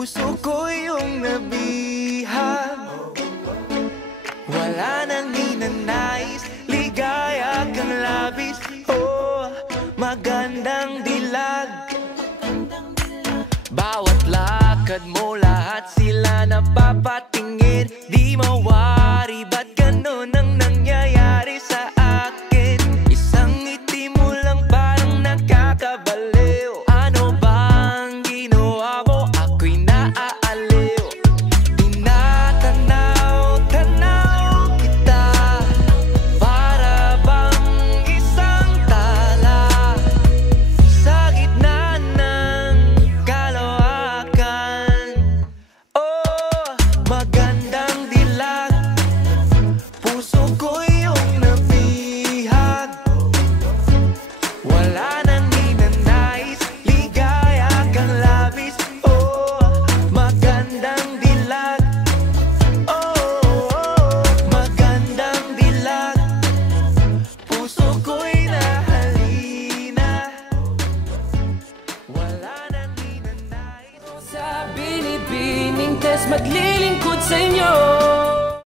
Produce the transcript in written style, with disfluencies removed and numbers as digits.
Puso ko yung nabihag, wala nang ninanais, ligaya kang labis. Oh, magandang dilag. Bawat lakad mo, lahat sila napapatingin. Di mawari, ba't ganun ang nangyayari sa akin? Isang ngiti mo lang parang nakakabaliw. Ano bang ginawa mo? Ako'y naaaliw. Tinatanaw-tanaw kita, para bang isang tala sa gitna ng kalawakan. Oh, magandang dilag. Puso ko yung nabihag, wala nang ninanais, ligaya kang labis. Oh, magandang dilag. Oh, magandang dilag. Puso ko'y nahalina, wala nang ninanais. Sa binibining test, maglilingkod sa inyo.